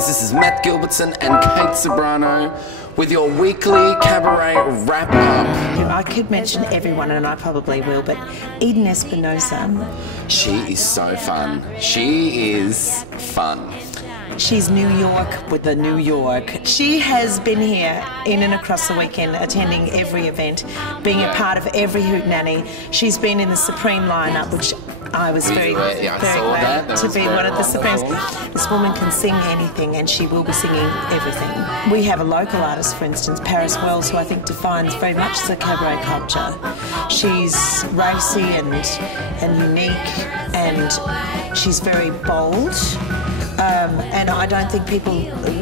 James, this is Matt Gilbertson and Kate Ceberano with your weekly cabaret wrap-up. I could mention everyone, and I probably will, but Eden Espinosa. She is so fun. She is fun. She's New York with the New York. She has been here in and across the weekend, attending every event, being a part of every hootenanny. She's been in the Supreme lineup, which I was very glad to be one of the Supremes. This woman can sing anything, and she will be singing everything. We have a local artist, for instance, Paris Wells, who I think defines very much the cabaret culture. She's racy and unique, and she's very bold. And I don't think people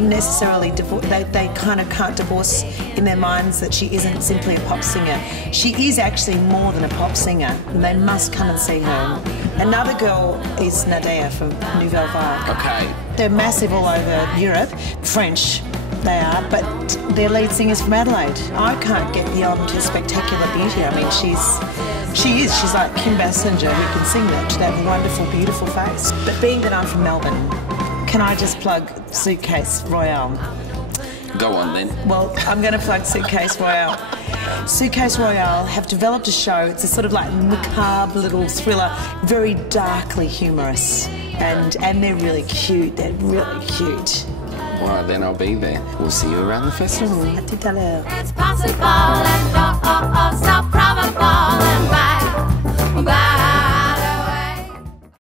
necessarily they kind of can't divorce in their minds that she isn't simply a pop singer. She is actually more than a pop singer, and they must come and see her. Another girl is Nadia from Nouvelle Vague. Okay. They're massive all over Europe, French they are, but their lead singer's from Adelaide. I can't get beyond her spectacular beauty. I mean, she's like Kim Basinger, who can sing that wonderful, beautiful face. But being that I'm from Melbourne, can I just plug Suitcase Royale? Go on then. Well, I'm going to plug Suitcase Royale. Suitcase Royale have developed a show. It's a sort of like macabre little thriller, very darkly humorous, and they're really cute. They're really cute. All right, then I'll be there. We'll see you around the festival. À tout à l'heure. It's possible and so probable and